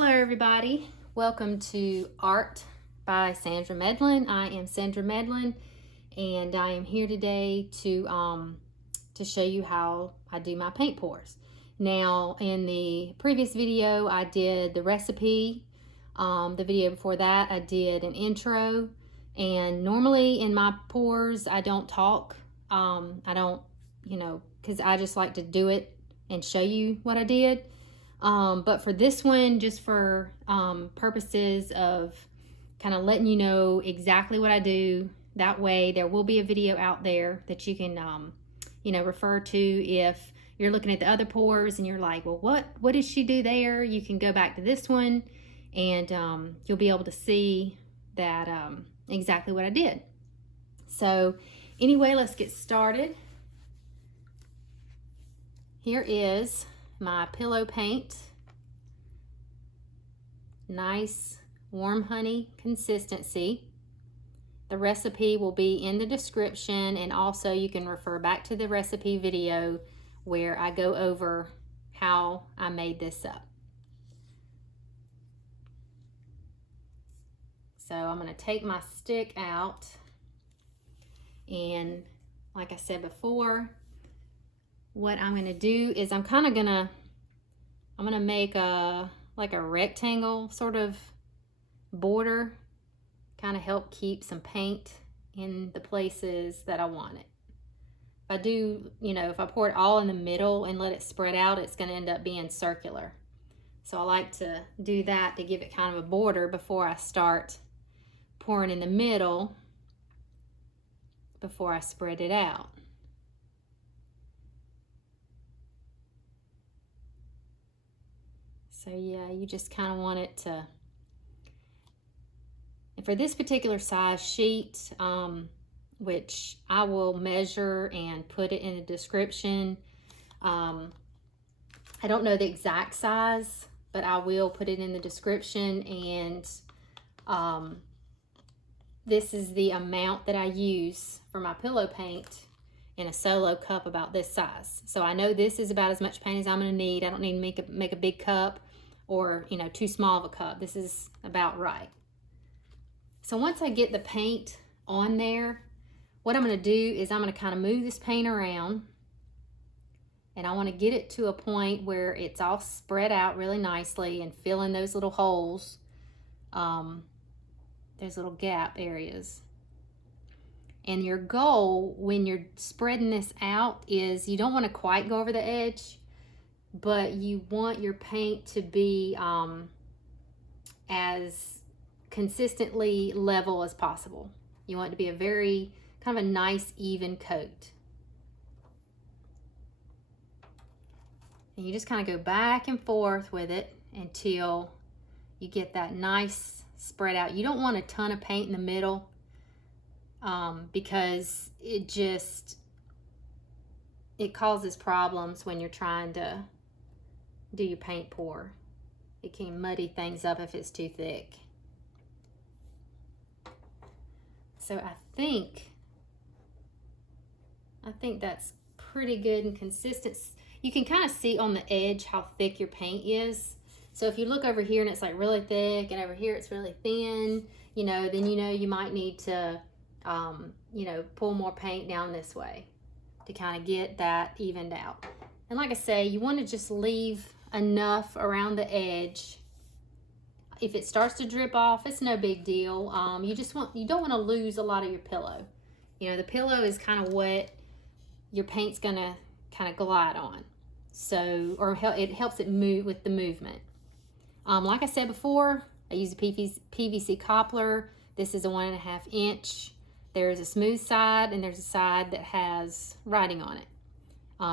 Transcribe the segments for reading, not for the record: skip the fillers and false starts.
Hello everybody, welcome to Art by Sandra Medlin. I am Sandra Medlin and I am here today to show you how I do my paint pours. Now in the previous video I did the recipe, the video before that I did an intro, and normally in my pours I don't talk. I don't, because I just like to do it and show you what I did. But for this one, just for purposes of kind of letting you know exactly what I do, that way there will be a video out there that you can, refer to if you're looking at the other pours and you're like, well, what did she do there? You can go back to this one and you'll be able to see that exactly what I did. So anyway, let's get started. Here is my pillow paint. Nice warm honey consistency. The recipe will be in the description, and also you can refer back to the recipe video where I go over how I made this up. So I'm going to take my stick out, and like I said before, what I'm going to do is I'm going to make like a rectangle sort of border, kind of help keep some paint in the places that I want it. If I do, if I pour it all in the middle and let it spread out, it's going to end up being circular. So I like to do that to give it kind of a border before I start pouring in the middle, before I spread it out. So yeah, you just kind of want it to, and for this particular size sheet, which I will measure and put it in the description. I don't know the exact size, but I will put it in the description, and this is the amount that I use for my pillow paint in a solo cup about this size. So I know this is about as much paint as I'm going to need. I don't need to make a big cup or too small of a cup. This is about right. So once I get the paint on there, what I'm going to do is I'm going to kind of move this paint around, and I want to get it to a point where it's all spread out really nicely and fill in those little holes, those little gap areas. And your goal when you're spreading this out is you don't want to quite go over the edge, but you want your paint to be as consistently level as possible. You want it to be a very kind of a nice even coat. And you just kind of go back and forth with it until you get that nice spread out. You don't want a ton of paint in the middle because it causes problems when you're trying to do your paint pour. It can muddy things up if it's too thick. So I think that's pretty good and consistent. You can kind of see on the edge how thick your paint is. So if you look over here and it's like really thick, and over here it's really thin, then you might need to pull more paint down this way to kind of get that evened out. And like I say, you want to just leave enough around the edge. If it starts to drip off, it's no big deal. You don't want to lose a lot of your pillow. The pillow is kind of what your paint's gonna kind of glide on. So, it helps it move with the movement. Like I said before, I use a PVC cobbler. This is a 1.5 inch. There's a smooth side and there's a side that has writing on it.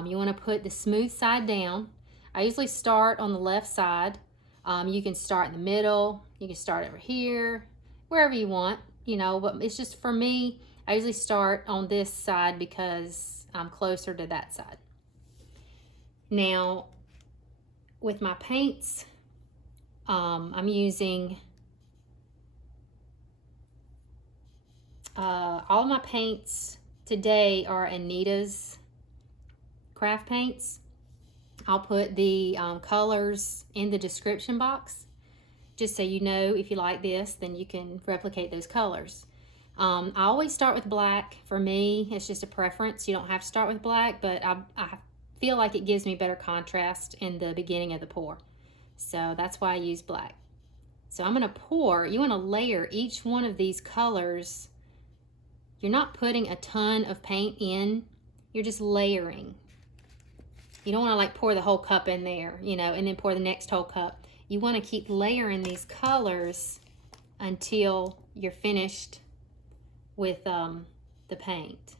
You want to put the smooth side down. I usually start on the left side. You can start in the middle. You can start over here, wherever you want, but it's just for me, I usually start on this side because I'm closer to that side. Now, with my paints, I'm using all my paints today are Anita's craft paints. I'll put the colors in the description box. just so you know if you like this, then you can replicate those colors. I always start with black. For me, it's just a preference. You don't have to start with black, but I feel like it gives me better contrast in the beginning of the pour. So that's why I use black. So I'm gonna pour. You wanna layer each one of these colors. You're not putting a ton of paint in, you're just layering. You don't wanna like pour the whole cup in there, you know, and then pour the next whole cup. You wanna keep layering these colors until you're finished with the paint.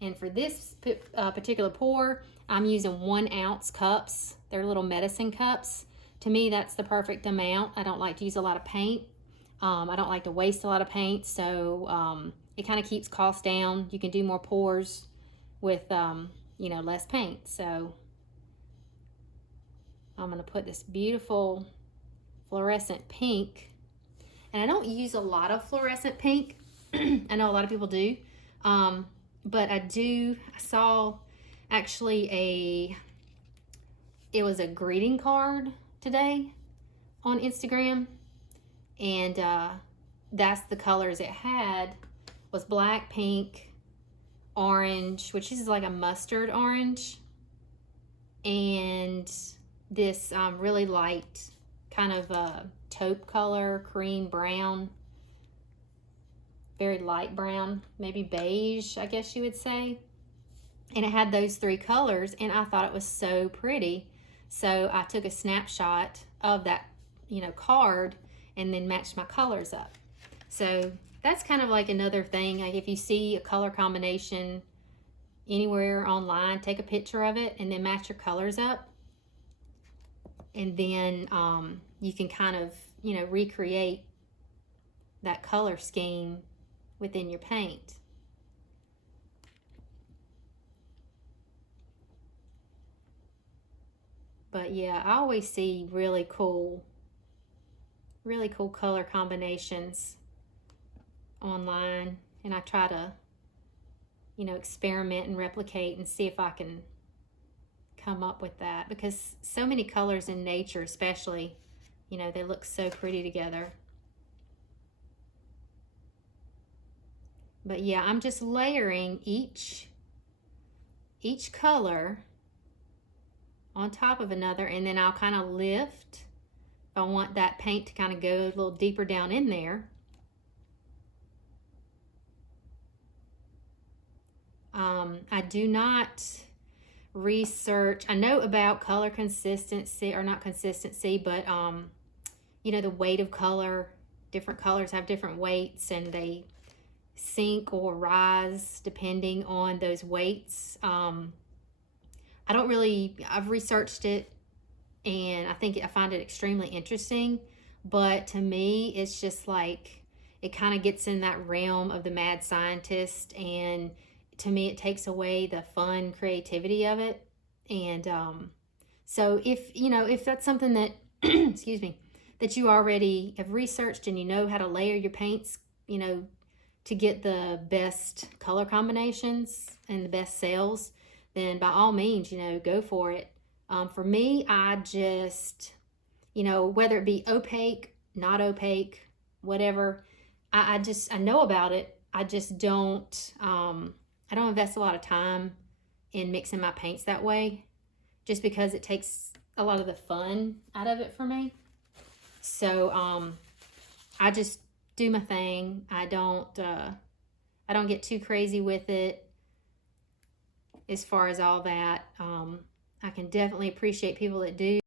And for this particular pour, I'm using 1 ounce cups. They're little medicine cups. To me, that's the perfect amount. I don't like to use a lot of paint. I don't like to waste a lot of paint, so it kind of keeps costs down. You can do more pours with, you know, less paint. So I'm gonna put this beautiful fluorescent pink. And I don't use a lot of fluorescent pink. I know a lot of people do. But I saw actually it was a greeting card today on Instagram, and that's the colors it had, was black, pink, orange, which is like a mustard orange, and this really light kind of taupe color, cream brown, very light brown, maybe beige, I guess you would say. And it had those 3 colors, and I thought it was so pretty. So I took a snapshot of that, you know, card, and then matched my colors up. So that's kind of like another thing. Like if you see a color combination anywhere online, take a picture of it and then match your colors up. And then you can kind of, you know, recreate that color scheme within your paint. But yeah, I always see really cool color combinations online, and I try to, you know, experiment and replicate and see if I can come up with that, because so many colors in nature especially, you know, they look so pretty together. But yeah, I'm just layering each color on top of another, and then I'll kind of lift if I want that paint to kind of go a little deeper down in there. I do not research. I know about color consistency, or not consistency, but you know, the weight of color. Different colors have different weights, and they sink or rise depending on those weights. I've researched it, and I find it extremely interesting, but to me, it's just like, it kind of gets in that realm of the mad scientist, and to me, it takes away the fun creativity of it. And so if that's something that, excuse me, that you already have researched, and you know how to layer your paints, you know, to get the best color combinations and the best sales, then by all means, you know, go for it. For me, I just, you know, whether it be opaque, not opaque, whatever, I know about it. I just don't, I don't invest a lot of time in mixing my paints that way, just because it takes a lot of the fun out of it for me. So I just do my thing. I don't get too crazy with it as far as all that. I can definitely appreciate people that do.